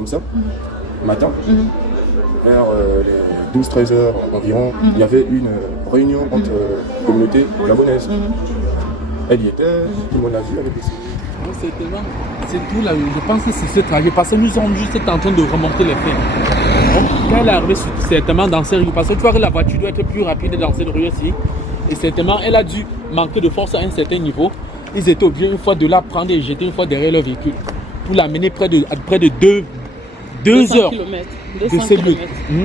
comme ça, matin, vers les 12-13 heures environ, il y avait une réunion entre communautés gabonaises. Elle y était, tout le monde l'a vu avec les c'est tout là, je pense que c'est ce trajet parce que nous sommes juste en train de remonter les faits. Donc, quand elle est arrivée certainement dans cette rue, parce que tu vois que la voiture doit être plus rapide dans cette rue-ci, et certainement elle a dû manquer de force à un certain niveau. Ils étaient obligés une fois de la prendre et jeter une fois derrière leur véhicule pour l'amener près de 2 heures de ces lieux.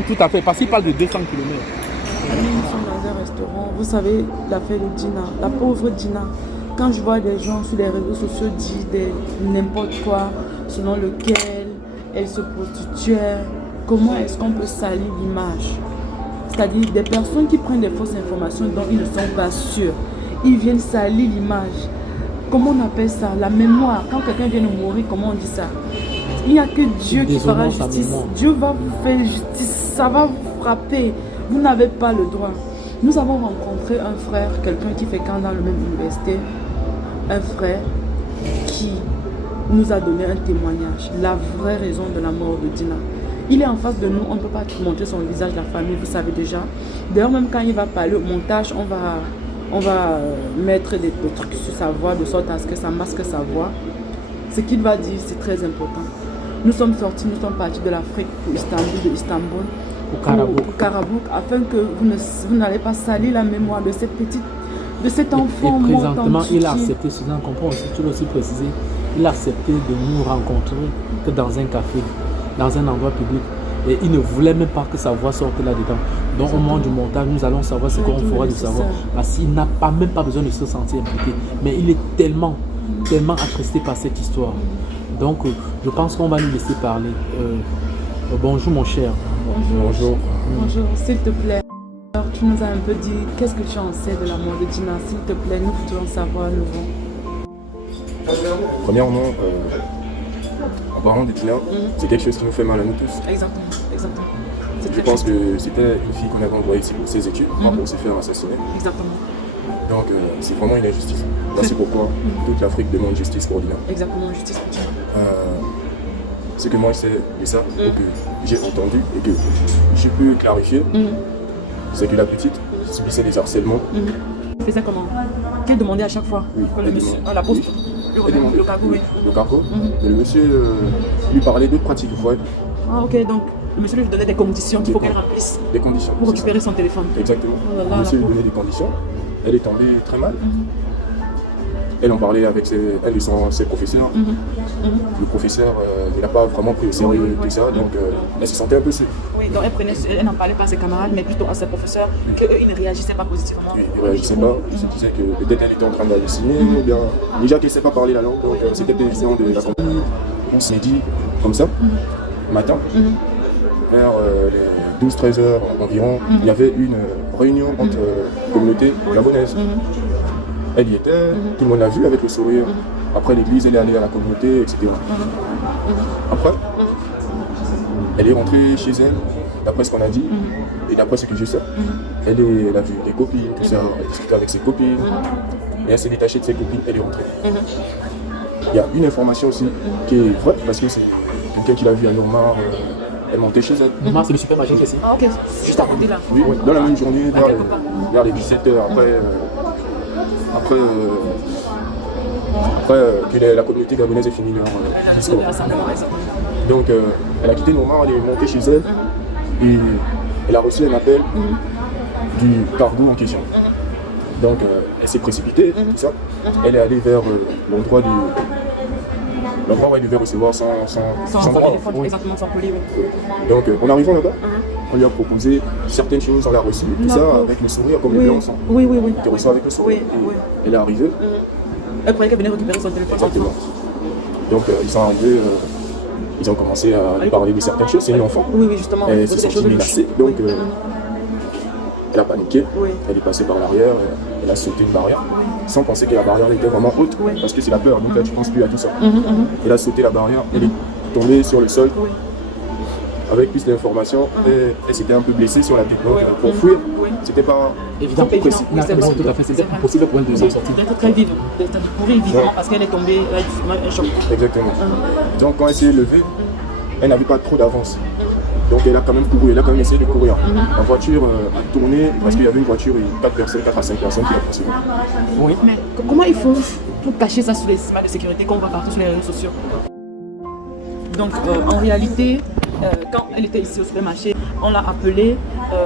Tout à fait, parce qu'il parle de 200 km. Nous sommes dans un restaurant, vous savez l'affaire de Dina, la pauvre Dina. Quand je vois des gens sur les réseaux sociaux dire n'importe quoi, selon lequel elle se prostituait, comment est-ce qu'on peut salir l'image? C'est-à-dire des personnes qui prennent des fausses informations dont ils ne sont pas sûrs. Ils viennent salir l'image. Comment on appelle ça? La mémoire. Quand quelqu'un vient de mourir, comment on dit ça? Il n'y a que Dieu qui fera justice. Dieu va vous faire justice. Ça va vous frapper. Vous n'avez pas le droit. Nous avons rencontré un frère, quelqu'un qui fait quand dans la même université. Un frère qui nous a donné un témoignage. La vraie raison de la mort de Dina. Il est en face de nous. On ne peut pas montrer son visage, la famille, vous savez déjà. D'ailleurs, même quand il va parler au montage, on va mettre des trucs sur sa voix de sorte à ce que ça masque sa voix. Ce qu'il va dire, c'est très important. Nous sommes sortis, nous sommes partis de l'Afrique pour Istanbul, pour Karabouk, afin que vous n'allez pas salir la mémoire de cet enfant. Et présentement, il a accepté, Suzanne comprend aussi, tu l'as aussi précisé, il a accepté de nous rencontrer que dans un café, dans un endroit public. Et il ne voulait même pas que sa voix sorte là-dedans. Donc au moment du montage, nous allons savoir ce qu'on fera de savoir. Parce qu'il n'a même pas besoin de se sentir impliqué. Mais il est tellement attristé par cette histoire. Donc je pense qu'on va nous laisser parler. Bonjour mon cher. Bonjour. Bonjour, s'il te plaît. Alors, tu nous as un peu dit, qu'est-ce que tu en sais de la mort de Dina? S'il te plaît, nous voudrions savoir à nouveau. Premièrement, apparemment de Dina, c'est quelque chose qui nous fait mal à nous tous. Exactement. Je pense que c'était une fille qu'on avait envoyée ici pour ses études, pas pour se faire assassiner. Exactement. Donc c'est vraiment une injustice. Là, c'est pourquoi toute l'Afrique demande justice pour Dina. Exactement, justice pour Dina. Ce que moi je sais de ça, que j'ai entendu et que je peux clarifier, c'est que la petite subissait des harcèlements. Elle faisait comment? Qu'elle demandait à chaque fois? Oui, le monsieur, à la poste, le cargo, oui. Le cargo. Et le monsieur lui parlait d'autres pratiques, vous voyez. Ah ok, donc le monsieur lui donnait des conditions qu'il faut qu'elle remplisse. Des conditions. Pour récupérer son téléphone. Exactement. Le monsieur lui donnait des conditions. Elle est tombée très mal. Elle en parlait avec ses professeurs. Le professeur, il n'a pas vraiment pris au sérieux tout ça, donc elle se sentait un peu seule. Oui, donc elle n'en parlait pas à ses camarades, mais plutôt à ses professeurs, qu'eux, ils ne réagissaient pas positivement. Oui, ils ne réagissaient pas. Ils se disaient que peut-être elle était en train d'halluciner, ou bien déjà qu'elle ne sait pas parler la langue, donc c'était pas évident de la comprendre. On s'est dit, comme ça, matin, vers les 12-13 heures environ, il y avait une réunion entre communautés gabonaises. Elle y était, tout le monde l'a vu avec le sourire. Après l'église, elle est allée à la communauté, etc. Après, elle est rentrée chez elle, d'après ce qu'on a dit, et d'après ce que je sais. Elle a vu des copines, tout ça, elle discutait avec ses copines, et elle s'est détachée de ses copines, elle est rentrée. Il y a une information aussi qui est vraie, parce que c'est quelqu'un qui l'a vu à Normand, elle montait chez elle. Normand, c'est le super magique ici. Ah ok, juste à côté là. Oui, dans la même journée, vers les 17h, après que la communauté gabonaise ait fini leur discours. Donc elle a quitté Normand, elle est montée chez elle et elle a reçu un appel du cargo en question. Donc elle s'est précipitée, tout ça. Elle est allée vers l'endroit où elle devait recevoir son téléphone, exactement, son colis. Donc en arrivant là-bas, on lui a proposé certaines choses, on l'a reçu, tout ça avec le sourire comme les blancs sont. Oui. Tu reçois avec le sourire. Elle est arrivée. Elle croyait qu'elle venait récupérer son téléphone. Exactement. Donc ils sont arrivés, ils ont commencé à lui parler de certaines choses, c'est une enfant. Oui, justement. Elle s'est sentie menacée, donc elle a paniqué, elle est passée par l'arrière, elle a sauté une barrière, sans penser que la barrière était vraiment haute, parce que c'est la peur, donc là tu ne penses plus à tout ça. Elle a sauté la barrière, elle est tombée sur le sol, avec plus d'informations, elle s'était un peu blessée sur la tête, donc pour fuir, c'était pas évident, précis. Tout à fait, c'était impossible pour elle de s'en sortir. D'être très vivante, d'être courir vivant parce qu'elle est tombée, elle a eu un choc. Exactement. Donc quand elle s'est levée, elle n'avait pas trop d'avance. Donc elle a quand même couru, elle a quand même essayé de courir. La voiture a tourné parce qu'il y avait une voiture et 4 à 5 personnes qui la poursuivaient. Oui. Mais comment ils font pour cacher ça sous les images de sécurité qu'on voit partout sur les réseaux sociaux? Donc en réalité, quand elle était ici au supermarché, on l'a appelée,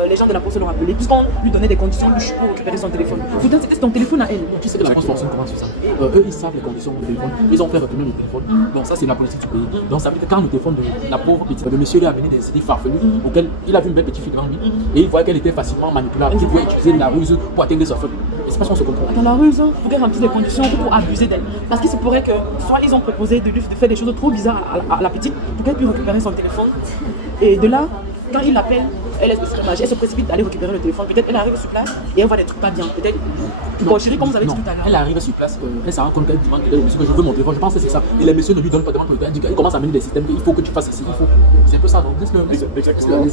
les gens de la poste l'ont appelée, puisqu'on lui donnait des conditions pour récupérer son téléphone. Pourtant, c'était son téléphone à elle. Tu sais que la poste fonctionne comment sur ça? Eux, ils savent les conditions du téléphone. Ils ont fait retourner le téléphone. Donc, ça, c'est la politique du pays. Donc, ça veut dire que quand le téléphone de la pauvre petite, le monsieur lui a amené des idées farfelues auxquelles il a vu une belle petite fille devant lui et il voyait qu'elle était facilement manipulable, qu'il pouvait utiliser la ruse pour atteindre sa femme. Et c'est pas qu'on se comprend. Dans la ruse, pour qu'elle remplisse les conditions pour abuser d'elle. Parce qu'il se pourrait que soit ils ont proposé de lui de faire des choses trop bizarres à la petite pour qu'elle puisse récupérer son téléphone. Et de là, quand il l'appelle, elle se précipite d'aller récupérer le téléphone. Peut-être elle arrive sur place et elle voit des trucs pas bien. Peut-être. Bon, chérie, comme vous avez dit tout à l'heure. Elle arrive sur place, elle se rend compte qu'elle demande que je veux mon téléphone. Je pense que c'est ça. Et les messieurs ne lui donnent pas de demande pour le téléphone. Il commence à mener des systèmes qu'il faut que tu fasses ici. C'est un peu ça. Donc, Exactement.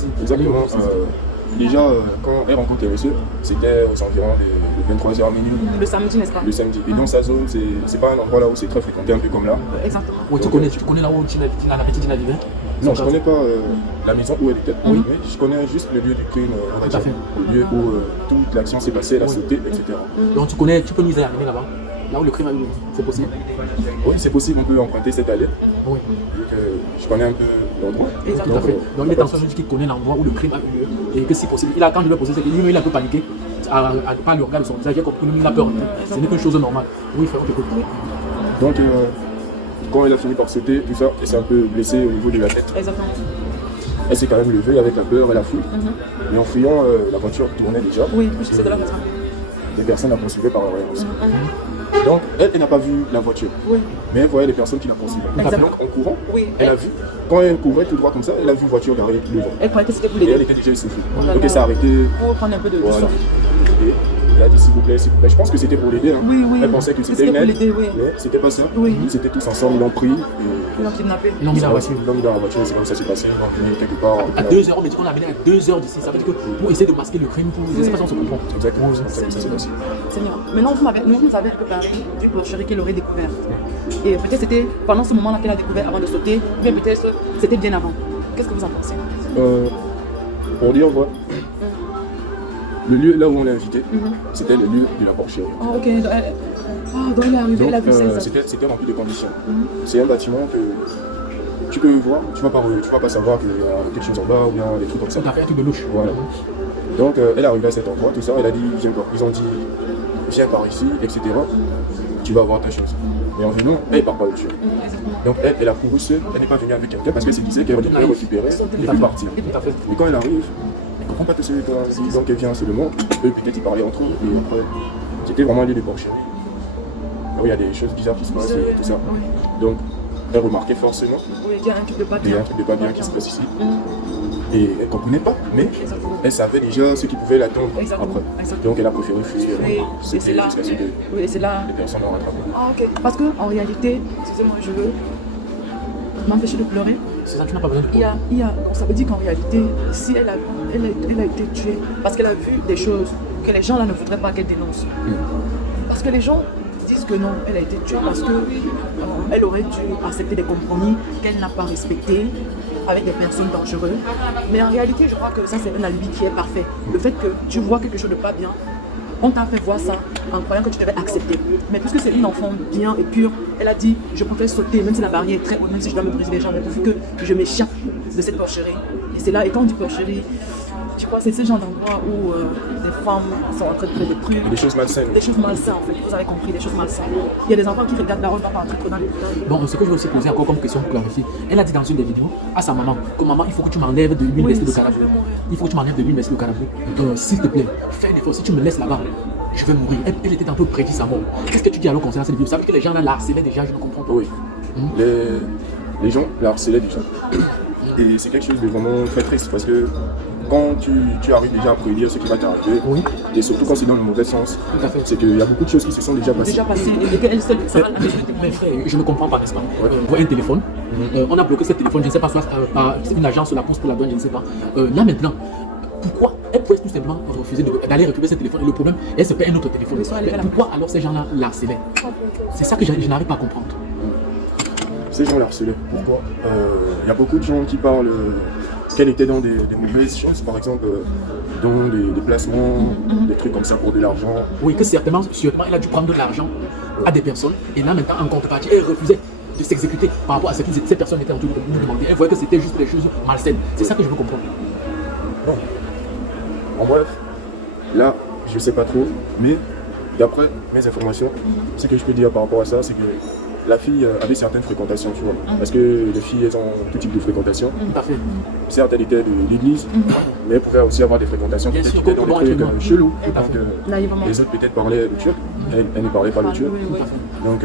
Déjà, quand elle rencontre les messieurs, c'était aux environs de 23h minuit. Le samedi, n'est-ce pas? Le samedi. Et dans sa zone, c'est pas un endroit là où c'est très fréquenté, un peu comme là. Exactement. Oui, tu connais là où la petite Tina vivait? Non, je connais pas la maison où elle était, mais je connais juste le lieu du crime, on va dire. Le lieu où toute l'action s'est passée, elle a sauté, etc. Donc tu peux nous amener là-bas? Là où le crime a eu lieu, c'est possible? Oui, c'est possible, on peut emprunter cette allée. Oui. Je connais un peu l'endroit. Tout à fait. Donc il est en train de dire qu'il connaît l'endroit où le crime a eu lieu et que si possible, quand je lui ai posé cette question, lui il a un peu paniqué à ne pas le regarder de son visage, il a compris qu'il a peur. Ce n'est qu'une chose normale. Oui, frère, on t'écoute. Donc quand elle a fini par sauter, tout ça, elle s'est un peu blessée au niveau de la tête. Exactement. Elle s'est quand même levée avec la peur et la fouille. Et en fuyant, la voiture tournait déjà. Oui, puisque c'est de la façon. Les personnes la poursuivaient par l'arrière aussi. Donc, elle n'a pas vu la voiture, mais elle voyait les personnes qui la poursuivaient. Donc, en courant, elle a vu, quand elle courait tout droit comme ça, elle a vu une voiture garée devant. Elle croyait que c'était pour Et l'aider. elle était déjà essoufflée. Donc, elle s'est arrêtée. Pour prendre un peu de Voilà. souffle. Et elle a dit s'il vous plaît, s'il vous plaît. Je pense que c'était pour l'aider. Hein. Oui. Elle pensait que c'était une pour aide, l'aider, oui. mais c'était pas ça. Oui. Ils étaient tous ensemble, ils l'ont pris. Ils l'ont kidnappé. Ils l'ont mis dans la voiture. Ils l'ont mis dans la voiture, c'est comme ça s'est passé. Ils l'ont mis quelque part. À 2h, on me dit qu'on a amené à 2h d'ici. Ça veut dire que pour essayer de masquer le crime, je ne sais pas si on se comprend. Exactement, c'est comme ça que ça s'est passé. Seigneur. Maintenant, vous nous avez un peu parlé du porcherie qu'elle aurait découvert. Et peut-être c'était pendant ce moment-là qu'elle a découvert avant de sauter, ou bien peut-être c'était bien avant. Qu'est-ce que vous en pensez? Pour dire, voilà. Le lieu là où on l'a invité, c'était le lieu de la porcherie. Oh, ok. Donc elle est arrivée, elle a vu ça. C'était rempli de conditions. C'est un bâtiment que tu peux voir, tu vas pas savoir qu'il y a quelque chose en bas ou bien des trucs comme ça. Tout à fait, un truc de louche. Voilà. Donc elle est arrivée à cet endroit, tout ça, elle a dit, viens par. Ils ont dit, viens par ici, etc. Tu vas avoir ta chose. Mais en venant, elle part pas le tuer. Donc elle a couru seule, elle n'est pas venue avec quelqu'un parce qu'elle se disait qu'elle allait récupérer et puis partir. Mais quand elle arrive, elle ne comprend pas tout ce qu'elle dit, donc elle vient seulement, eux peut-être ils parlaient entre eux, et après, c'était vraiment un lieu de porcherie. Il y a des choses bizarres qui se passent et tout ça. Donc elle remarquait forcément qu'il y a un truc de pas qu'il y a un truc de pas bien qui se passe ici. Et elle ne comprenait pas, mais elle savait déjà ce qui pouvait l'attendre après. Donc elle a préféré fuir. Et c'est là. Oui, c'est là. Les personnes l'ont rattrapé. Ah, ok. Parce qu'en réalité, excusez-moi, je veux m'empêcher de pleurer. C'est ça, tu n'as pas besoin de pleurer. Donc ça veut dire qu'en réalité, si elle a été tuée parce qu'elle a vu des choses que les gens là ne voudraient pas qu'elle dénonce. Parce que les gens disent que non, elle a été tuée parce qu'elle aurait dû accepter des compromis qu'elle n'a pas respectés avec des personnes dangereuses. Mais en réalité, je crois que ça, c'est un alibi qui est parfait. Le fait que tu vois quelque chose de pas bien, on t'a fait voir ça en croyant que tu devais accepter. Mais puisque c'est une enfant bien et pure, elle a dit, je préfère sauter, même si la barrière est très haute, même si je dois me briser les jambes, pourvu que je m'échappe de cette porcherie. Et c'est là, et quand on dit porcherie, tu vois, c'est ce genre d'endroit où des femmes sont en train de faire des trucs. Des choses malsaines. Des choses malsaines, en fait. Vous avez compris, des choses malsaines. Il y a des enfants qui regardent la robe, pas entrer trop dans les... Bon, ce que je veux aussi poser encore comme question pour clarifier, elle a dit dans une des vidéos à sa maman que maman, il faut que tu m'enlèves de l'huile vestée de carabou. Il faut que tu m'enlèves de l'huile vestée de carabou. S'il te plaît, fais l'effort. Si tu me laisses là-bas, je vais mourir. Elle était un peu prédit sa mort. Qu'est-ce que tu dis alors concernant cette vidéo? Ça veut dire que les gens là la harcelaient déjà, je ne comprends pas. Oui. Les gens la harcelaient déjà. Et c'est quelque chose de vraiment très triste parce que quand tu arrives déjà à prédire ce qui va t'arriver, et surtout quand c'est dans le mauvais sens, c'est qu'il y a beaucoup de choses qui se sont déjà passées. Et qu'elle seule sera la majorité. Mais frère, je ne comprends pas, n'est-ce pas? On voit un téléphone, on a bloqué ce téléphone, je ne sais pas, soit par une agence, la poste, la douane, je ne sais pas. Là maintenant, pourquoi elle pouvait tout simplement refuser d'aller récupérer ce téléphone et le problème, elle se paie un autre téléphone. Mais pourquoi alors ces gens-là la harcelaient? C'est ça que je n'arrive pas à comprendre. ces gens la harcelaient. Pourquoi? Il y a beaucoup de gens qui parlent qu'elle était dans des mauvaises choses, par exemple dans des placements, des trucs comme ça pour de l'argent. Oui, que certainement, elle a dû prendre de l'argent à des personnes et là maintenant en contrepartie, elle refusait de s'exécuter par rapport à ce que ces personnes étaient en train de nous demander. Elle voyait que c'était juste des choses malsaines. C'est ça que je veux comprendre. Non. En bref, là, je sais pas trop, mais d'après mes informations, ce que je peux dire par rapport à ça, c'est que la fille avait certaines fréquentations, tu vois. Parce que les filles, elles ont tout type de fréquentation. Tout à fait. Certes, elle était de l'église, mais elle pouvait aussi avoir des fréquentations Bien peut-être sûr, qui étaient dans comment des trucs actuellement. chelous. Tout à Donc, Naïvement. les autres peut-être parlaient le turc, elle ne parlait pas le turc. Oui. Donc,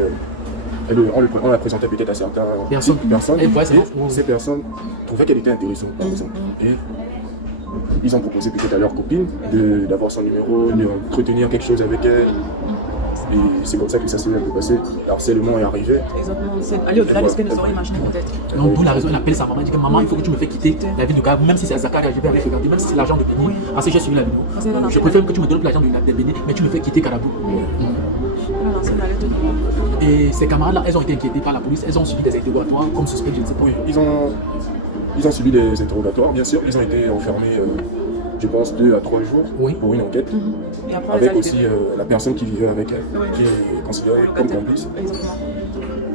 on la présentait peut-être à certaines Personne. personnes. Elle voit, Et ces personnes trouvaient qu'elle était intéressante, par exemple. Et ils ont proposé peut-être à leur copine d'avoir son numéro, d'entretenir quelque chose avec elle. Et c'est comme ça que ça s'est un peu passé. L'harcèlement est arrivé. Exactement. C'est aller au-delà de ce qu'elle nous aurait imaginé peut-être. Donc, d'où la raison, elle appelle sa maman, elle dit que maman, il faut que tu me fais quitter la ville de Gare, même si c'est à Zakaria, je vais aller fréquenter, même si c'est l'argent de Béni. Parce que j'ai suivi la vidéo. Je préfère que tu me donnes l'argent de Béni, mais tu me fais quitter Karabou. Et ces camarades-là, elles ont été inquiétées par la police, elles ont subi des interrogatoires comme suspect, je ne sais pas. Oui, ils ont subi des interrogatoires, bien sûr. Ils ont été enfermés, je pense, 2 à 3 jours pour une enquête. Et après, Avec aussi la personne qui vivait avec elle, qui est considérée comme complice. Exactement.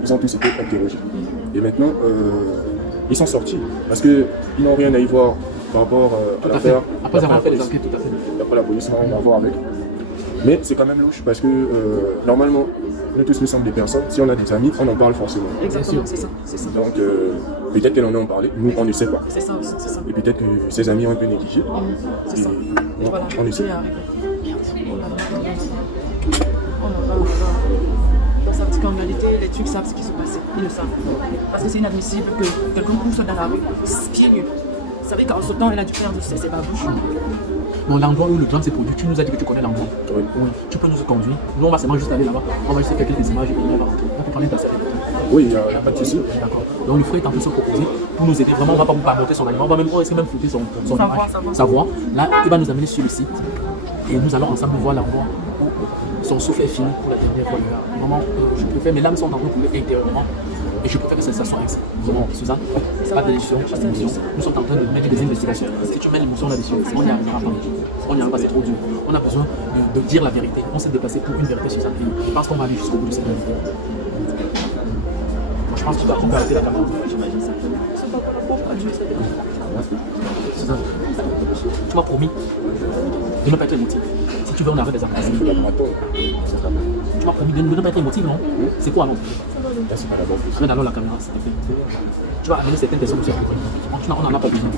Ils ont tous été interrogés. Et maintenant, ils sont sortis parce qu'ils n'ont rien à y voir par rapport à l'affaire. Après avoir fait les enquêtes, tout à fait. D'après la police, ils n'ont rien à voir avec. Mais c'est quand même louche parce que normalement, nous tous nous sommes des personnes. Si on a des amis, on en parle forcément. Exactement, c'est ça. Donc peut-être qu'elle en a parlé, nous on ne sait pas. C'est ça aussi, c'est ça. Et peut-être que ses amis ont un peu négligé. C'est ça. Et Et voilà. on ne sait Qui pas. arrive. Donc ça veut dire qu'en réalité, les trucs savent ce qui se passe. Ils le savent. Parce que c'est inadmissible que quelqu'un pousse dans la rue, pieds nus. Ça veut dire qu'en sautant, elle a dû perdre ses babouches. Bon, l'endroit où le drame s'est produit, tu nous as dit que tu connais l'endroit. Oui. Tu peux nous conduire. Nous, on va seulement juste aller là-bas. On va juste faire quelques images et on va rentrer. On peut prendre une place. Oui, il n'y a pas de souci. D'accord. Donc, le frère est en train de se proposer pour nous aider. Vraiment, on ne va pas vous montrer son animal. On va même essayer même flouter son image. Sa voix. Là, il va nous amener sur le site. Et nous allons ensemble voir l'endroit où son souffle est fini pour la dernière fois. Vraiment, je préfère. Mes lames sont en train de couler intérieurement. Et je préfère que ça soit ex. Vraiment, Suzanne, pas d'émotion, pas d'émotion. Nous sommes en train de mettre des investigations. Si tu mets l'émotion là-dessus, on n'y arrivera pas. On n'y arrivera pas, c'est trop dur. On a besoin de dire la vérité. On s'est déplacé pour une vérité, Suzanne. Et je pense qu'on va aller jusqu'au bout de cette vérité. Moi, je pense que tu dois arrêter la caméra. Suzanne, tu m'as promis de ne pas être émotif. Si tu veux, on arrête les affaires. Tu m'as promis de ne pas être émotif, non? C'est quoi, non? Là, c'est pas la bonne chose. Amène alors la caméra, s'il te plaît. Tu vas amener certaines personnes aussi. On n'en a pas besoin.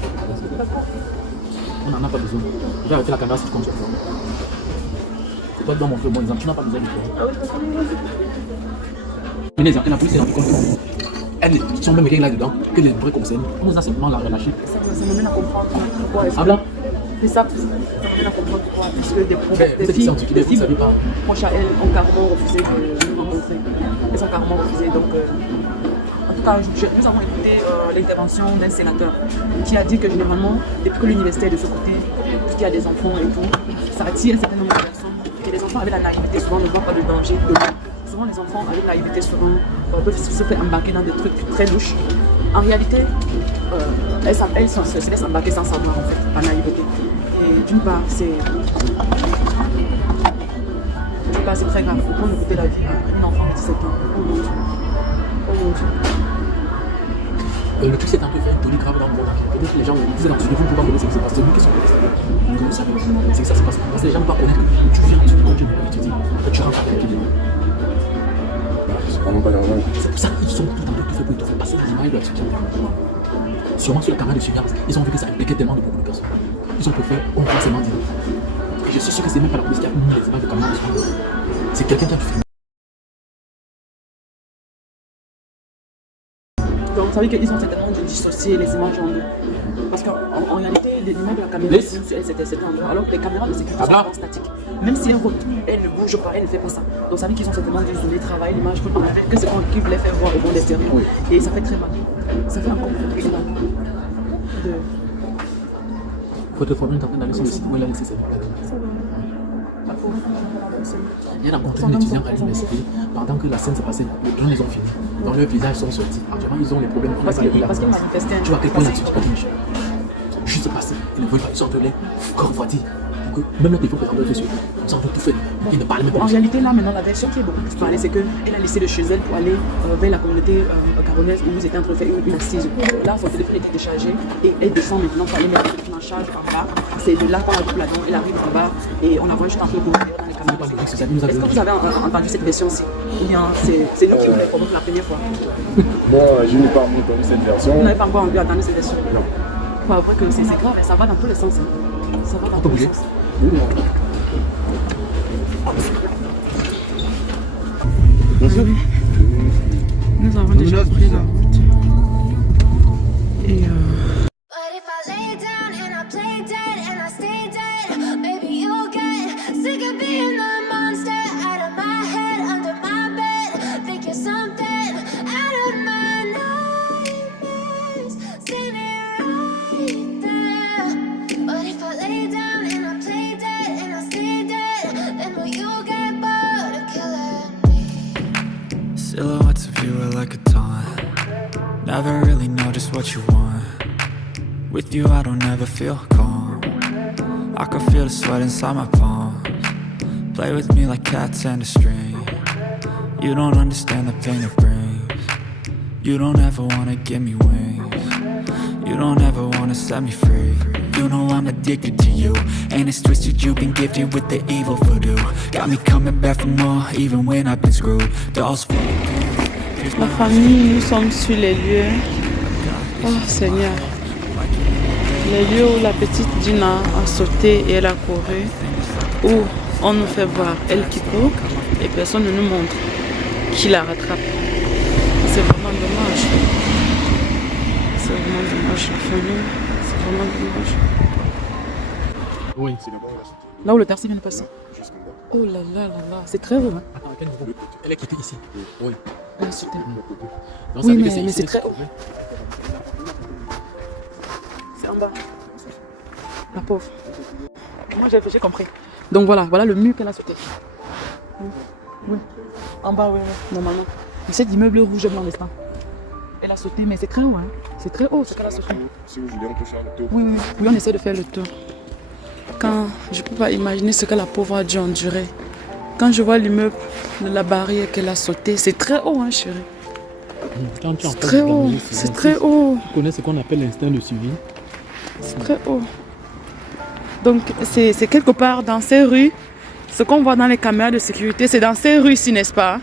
On n'en a pas besoin. Je vais arrêter la caméra si tu comptes sur toi. Toi, tu dois montrer le bon exemple. Tu n'as pas besoin de toi. Mais les la police est rendue compte. Elles sont même rien là-dedans que les vrais concernés. On nous a simplement la relâché. Ça me mène à comprendre pourquoi. Ah blanc? C'est ça, ça me mène à comprendre pourquoi. Parce que des filles proches à elles ont carrément refusé de nous rencontrer. Elles ont carrément refusé. Donc, en tout cas, nous avons écouté l'intervention d'un sénateur qui a dit que généralement, depuis que l'université est de ce côté, puisqu'il y a des enfants et tout, ça attire un certain nombre de personnes. Et les enfants avec la naïveté souvent ne voient pas de danger de l'eau. Souvent, les enfants avec la naïveté souvent peuvent se faire embarquer dans des trucs très louches. En réalité, elles se laissent embarquer sans savoir en fait, par naïveté. Et d'une part, c'est très grave. Faut prendre écouter la vie d'une enfant de 17 ans. Oh mon Dieu. Oh mon Dieu. Le truc c'est un peu fait une grave dans le monde. Peut-être que les gens vous êtes dans ce niveau, vous ne pouvez pas connaître ce qui se passe. C'est nous qui sommes connaisseurs. Vous savez, c'est que ça se passe. Parce que les gens ne peuvent pas connaître que tu viens, tu continues, tu dis, que tu rentres avec quelqu'un. C'est vraiment pas normal. C'est pour ça qu'ils sont tout en train de tout faire pour te faire passer des images de la société. Sûrement sur la caméra de surveillance, ils ont vu que ça impliquait tellement de beaucoup de personnes. Ils ont préféré, on va forcément dire. Et je suis sûr que c'est même pas la police qui a mis les images de caméra de surveillance. C'est quelqu'un qui a fait. Donc, ça veut dire qu'ils ont certainement dû dissocier les images en deux. Parce qu'en réalité, les images de la caméra, c'était cet endroit. Alors que les caméras de sécurité sont vraiment statiques. Même si elle retourne, elle ne bouge pas, elle ne fait pas ça. Donc, ça veut dire qu'ils ont certainement dû zoomer, travailler l'image pour enlever que c'est qu'ils voulaient faire voir au bon des terrains. Et ça fait très mal. Ça fait encore plus mal. Faut te former, t'es en train d'aller sur le site où elle a laissé ça. Il y a rencontré un étudiant à l'université pendant que la scène s'est passée. Les drones, ils ont fini. Donc leurs visages sont sortis. Actuellement, ils ont les problèmes. Parce qu'ils manifestaient. Tu vois à quel point l'étudiant a dit Michel. Juste passer. Ils ne veulent pas. Ils sont appelés. Corps voiture. Même le téléphone présente dessus. Ils ont tout fait. Ils ne parlent même pas. En réalité, là, maintenant, la version qui est beaucoup plus parlée, c'est qu'elle a laissé de chez elle pour aller vers la communauté camerounaise où ils étaient en train de faire une assise. Là, son téléphone était déchargé et elle descend maintenant pour aller mettre le téléphone en charge en bas. C'est de là qu'on a vu l'avion. Elle arrive en bas et on la voit juste en train de courir dans les caméras. Est-ce que vous avez entendu cette version-ci? Ou bien c'est nous qui l'avons fait pour la première fois? Moi, je n'ai pas entendu cette version. Vous n'avez pas encore entendu cette version? Non. Faut avouer que c'est grave, ça va dans tous les sens. Ça va dans tous les sens. Nous avons déjà pris la route. Et But if I lay down and I play dead and I stay dead, maybe you'll get sick of being the monster out of my head, under my bed. Think you're something out of my nightmares, standing right there. But if I lay down and I play dead and I stay dead, then will you get bored of killing me? Silhouettes of you are like a taunt. Never really know just what you want. With you I don't ever feel calm. I can feel the sweat inside my palms. Play with me like cats and a string. You don't understand the pain it brings. You don't ever wanna give me wings. You don't ever wanna set me free. You know I'm addicted to you, and it's twisted, you've been gifted with the evil voodoo. Got me coming back for more, even when I've been screwed. Dolls full of la famille, nous sommes sur les lieux. Oh Seigneur. Les lieux où la petite Dina a sauté et elle a couru. Où on nous fait voir elle qui court et personne ne nous montre qui la rattrape. C'est vraiment dommage. C'est vraiment dommage, la famille. C'est vraiment dommage. Oui. C'est là-bas, là, c'était Là où le taxi vient de passer. jusqu'en bas. Oh là là là là. C'est très haut. Hein. Attends, à quel niveau? Elle est quittée ici. Oui. Elle est sauté. Donc, Oui, ça veut dire mais que ici, c'est très haut. C'est en bas. La pauvre. Moi j'ai compris. Donc voilà le mur qu'elle a sauté. Oui. En bas, oui, normalement. Et cet immeuble rouge blanc restant. Elle a sauté, mais c'est très haut, hein. C'est très haut ce qu'elle a sauté. Si vous voulez, on peut faire le tour. Oui, on essaie de faire le tour. Quand je peux pas imaginer ce que la pauvre a dû endurer. Quand je vois l'immeuble de la barrière qu'elle a sauté, c'est très haut, hein, chérie. Quand tu C'est très haut, c'est très haut. Tu connais ce qu'on appelle l'instinct de suivi. C'est très haut. Donc c'est quelque part dans ces rues, ce qu'on voit dans les caméras de sécurité, c'est dans ces rues-ci, n'est-ce pas?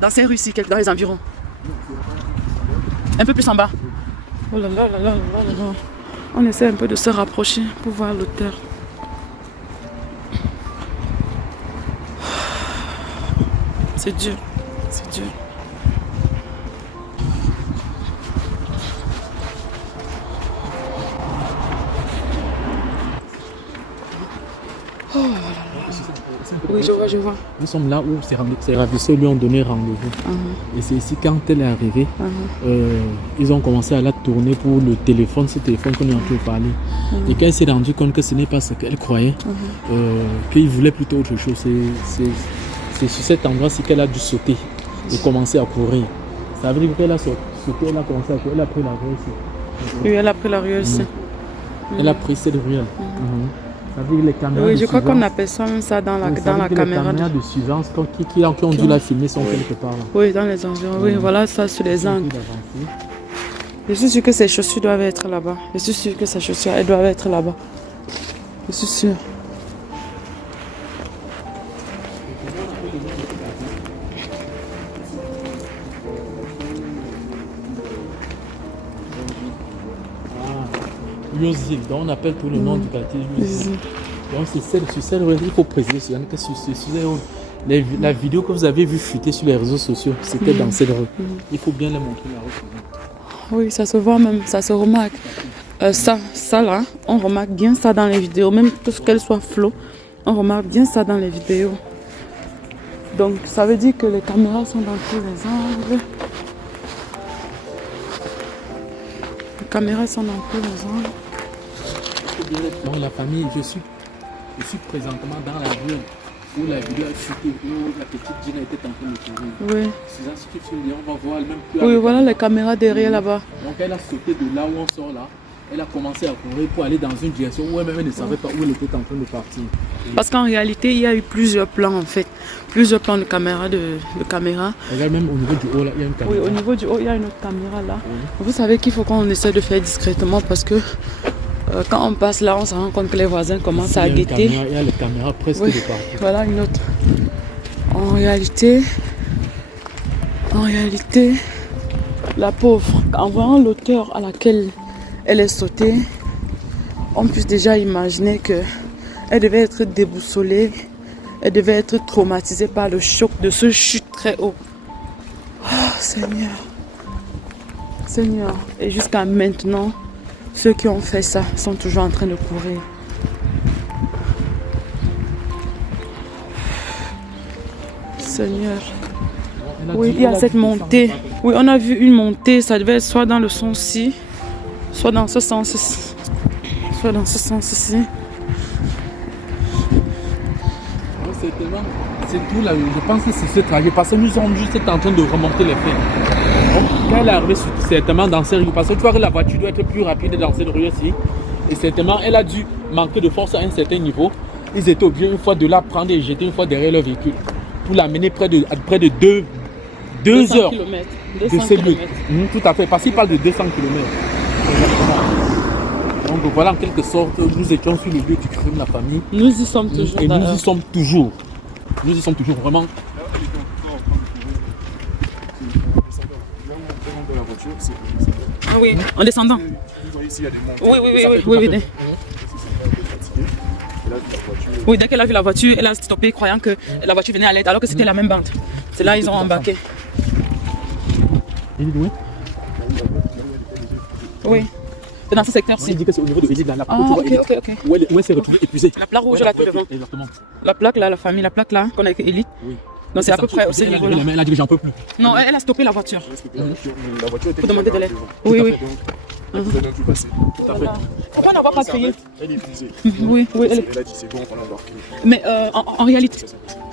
Dans ces rues-ci, dans les environs. Un peu plus en bas. Oh là là là là là là. On essaie un peu de se rapprocher pour voir l'auteur. C'est dur, c'est dur. Oui, je vois. Nous sommes là où ces ravisseurs lui ont donné rendez-vous. Et c'est ici, quand elle est arrivée, ils ont commencé à la tourner pour le téléphone, ce téléphone qu'on est en train de parler. Et quand elle s'est rendue compte que ce n'est pas ce qu'elle croyait, qu'il voulait plutôt autre chose, c'est sur cet endroit-ci qu'elle a dû sauter et commencer à courir. Ça veut dire qu'elle a sauté, elle a commencé à courir, elle a pris la ruelle ici. Oui, elle a pris la ruelle ici. Elle a pris cette ruelle. Ça veut dire les caméras oui, de je crois suivance. qu'on appelle ça même ça dans la Oui, ça veut dire que caméra. Les caméras de suivance qui ont dû la filmer sont quelque part là. Oui, dans les environs. Oui, voilà ça sur les angles. Je suis sûre que ses chaussures doivent être là-bas. Je suis sûre que ses chaussures, elles doivent être là-bas. Je suis sûre. Yosil, donc on appelle tout le nom du quartier Yosil. Donc c'est sur cette rue, il faut préciser que la vidéo que vous avez vue fuiter sur les réseaux sociaux, c'était dans cette rue. Il faut bien les montrer la rue. Oui, ça se voit même, ça se remarque. Ça là, on remarque bien ça dans les vidéos, même qu'elle soit floue, on remarque bien ça dans les vidéos. Donc ça veut dire que les caméras sont dans tous les angles. Les caméras sont dans tous les angles. Donc la famille, je suis présentement dans la rue où la vidéo a chuté, où la petite Gina était en train de courir. Oui. Suzanne, si tu filmes bien, on va voir elle même plus. Oui, voilà les caméras derrière là-bas. Donc elle a sauté de là où on sort là. Elle a commencé à courir pour aller dans une direction où elle-même ne savait pas où elle était en train de partir. Parce qu'en réalité, il y a eu plusieurs plans en fait. Plusieurs plans de caméra. Regarde, même au niveau du haut là, il y a une caméra. Oui, au niveau du haut, il y a une autre caméra là. Vous savez qu'il faut qu'on essaie de faire discrètement parce que quand on passe là, on se rend compte que les voisins commencent à guetter. Il y a les caméras presque Oui, de partout. voilà une autre. En réalité, la pauvre, en voyant l'auteur à laquelle elle est sautée, on peut déjà imaginer que elle devait être déboussolée, elle devait être traumatisée par le choc de ce chute très haut. Oh, Seigneur. Seigneur. Et jusqu'à maintenant, ceux qui ont fait ça sont toujours en train de courir. Seigneur. Oui, il y a cette montée. Oui, on a vu une montée. Ça devait être soit dans le sens-ci, soit dans ce sens-ci. Soit dans ce sens-ci. Certainement, c'est tout là. Je pense que c'est ce trajet parce que nous sommes juste en train de remonter les faits. Donc, quand elle est arrivée certainement dans cette rue, parce que tu vois que la voiture doit être plus rapide dans cette rue-ci. Et certainement, elle a dû manquer de force à un certain niveau. Ils étaient obligés une fois de la prendre et jeter une fois derrière leur véhicule pour l'amener près de 2 heures de ces lieux. Tout à fait, parce qu'il parle de 200 km. Donc voilà, en quelque sorte, nous étions sur le lieu du crime, la famille. Nous y sommes toujours. Et nous y sommes toujours. Nous y sommes toujours, vraiment. Ah oui, en descendant. Vous voyez ici, il y a des montées. Oui. Oui, dès qu'elle a vu la voiture, elle a stoppé croyant que la voiture venait à l'aide alors que c'était la même bande. C'est là ils ont embarqué. Oui. C'est dans ce secteur-ci. Il dit que c'est au niveau de Edith, dans la plaque. Ok. Où elle s'est retrouvée épuisée. La plaque rouge là tout devant. Exactement. La plaque là, la famille, la plaque là, qu'on a écrit Elite. Oui. Donc c'est à peu près au niveau là. Elle a dit que j'en peux plus. Non, elle a stoppé la voiture. La voiture était Pour demander de l'aide. Tout à Oui. fait, donc, elle pouvait même plus passer. Tout à fait. Pourquoi n'avoir pas crié? Elle est épuisée. Oui, elle est. Elle a dit c'est bon, on l'embarque. Mais en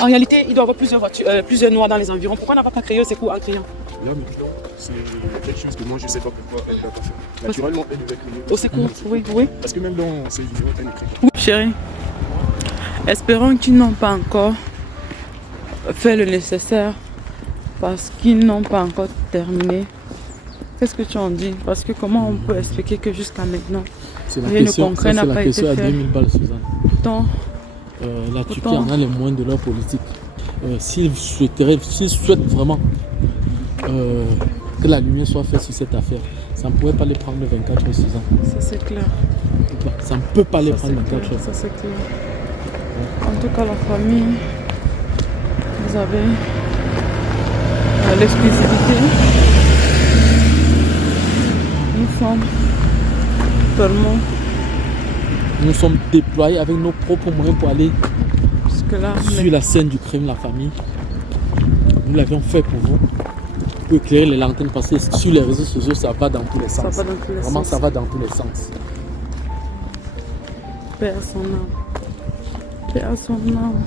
réalité, il doit y avoir plusieurs voitures, plusieurs noirs dans les environs. Pourquoi n'avoir pas crié au secours en criant? Là maintenant, c'est quelque chose que moi je sais pas pourquoi elle l'a pas fait. Naturellement, elle devait crier. Au secours, oui. Parce que même dans ces vidéos, elle écrit. Oui, chérie. Espérons qu'ils n'ont pas encore fait le nécessaire parce qu'ils n'ont pas encore terminé. Qu'est-ce que tu en dis? Parce que comment on peut expliquer que jusqu'à maintenant, rien de concret n'a pas été fait? C'est la question à 2000 balles, Suzanne. Pourtant, la Turquie en a les moyens de leur politique. S'ils souhaitent vraiment que la lumière soit faite sur cette affaire, ça ne pourrait pas les prendre 24 heures, Suzanne. ça c'est clair. Ça ne peut pas les prendre 24 heures. Ça c'est clair. En tout cas, la famille, vous avez l'exclusivité. Nous sommes déployés avec nos propres moyens pour aller Jusque-là, sur la scène du crime, la famille. Nous l'avions fait pour vous. Pour éclairer les lanternes parce que sur les réseaux sociaux, ça va dans tous les sens. Ça va dans tous les Vraiment, sens. ça va dans tous les sens. Paix à son âme. Paix à son âme.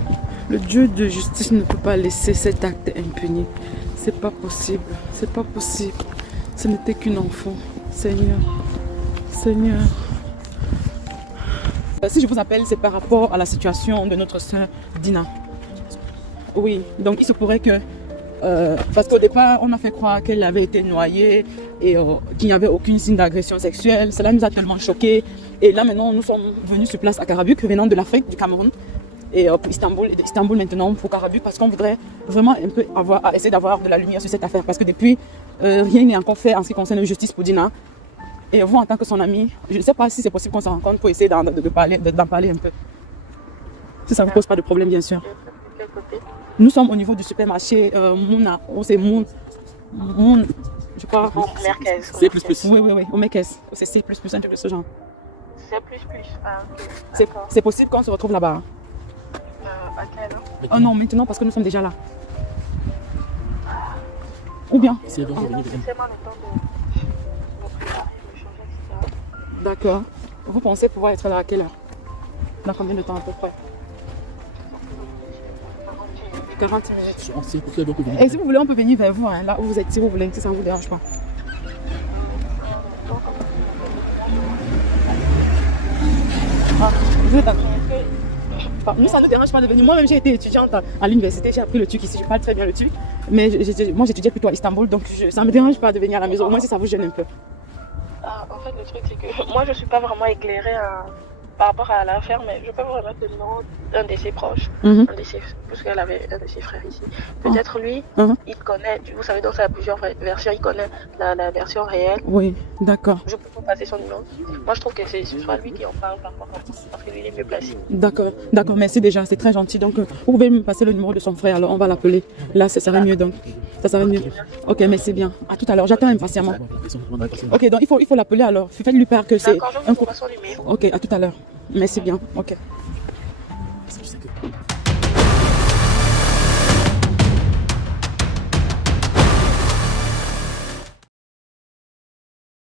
Le Dieu de justice ne peut pas laisser cet acte impuni. C'est pas possible. C'est pas possible. Ce n'était qu'une enfant. Seigneur. Si je vous appelle, c'est par rapport à la situation de notre sœur Dina. Oui, donc il se pourrait que... parce qu'au départ, on a fait croire qu'elle avait été noyée et qu'il n'y avait aucune signe d'agression sexuelle. Cela nous a tellement choqués. Et là maintenant, nous sommes venus sur place à Karabük, venant de l'Afrique, du Cameroun. Et pour Istanbul maintenant pour Karabük, parce qu'on voudrait vraiment un peu essayer d'avoir de la lumière sur cette affaire. Parce que depuis, rien n'est encore fait en ce qui concerne la justice pour Dina. Et vous, en tant que son ami, je ne sais pas si c'est possible qu'on se rencontre pour essayer d'en parler un peu. Si ça ne vous pose pas de problème, bien sûr. Nous sommes au niveau du supermarché Mouna. C'est Moon, je crois. C'est plus. Oui, au Mekes. C'est C++, un truc de ce genre. C++, ah ok. C'est possible qu'on se retrouve là-bas. À quelle heure? Oh non, maintenant parce que nous sommes déjà là. Ou bien? C'est bon, Laissez-moi le temps de me préparer, me changer, etc. D'accord. Vous pensez pouvoir être là à quelle heure? Dans combien de temps à peu près? 45 minutes. On sait que tu es beaucoup venu. Et si vous voulez, on peut venir vers vous, hein, là où vous êtes, si vous voulez, si ça ne vous dérange pas. Ah, vous êtes d'accord? Nous, ça ne nous dérange pas de venir. Moi-même, j'ai été étudiante à l'université, j'ai appris le turc ici, je parle très bien le turc. Mais moi, j'étudiais plutôt à Istanbul, donc ça ne me dérange pas de venir à la maison, au moins si ça vous gêne un peu. Ah, en fait, le truc, c'est que moi, je ne suis pas vraiment éclairée par rapport à l'affaire, mais je peux vous remettre le nom d'un de ses proches, parce qu'elle avait un de ses frères ici. Peut-être lui, il connaît, vous savez, donc il y a plusieurs versions, il connaît la version réelle. Oui, d'accord. Je peux vous passer son numéro. Moi, je trouve que ce soit lui qui en parle par rapport à ça, parce que lui, il est mieux placé. D'accord, d'accord, merci déjà, c'est très gentil. Donc, vous pouvez me passer le numéro de son frère, alors on va l'appeler. Là, ça serait mieux, donc. Ça serait mieux. Ok, merci bien. À tout à l'heure, j'attends impatiemment. Ok, donc il faut l'appeler alors. Faites-lui part que c'est D'accord, je vous passe son numéro. Ok, à tout à l'heure. Merci bien. Ok. Est-ce que tu sais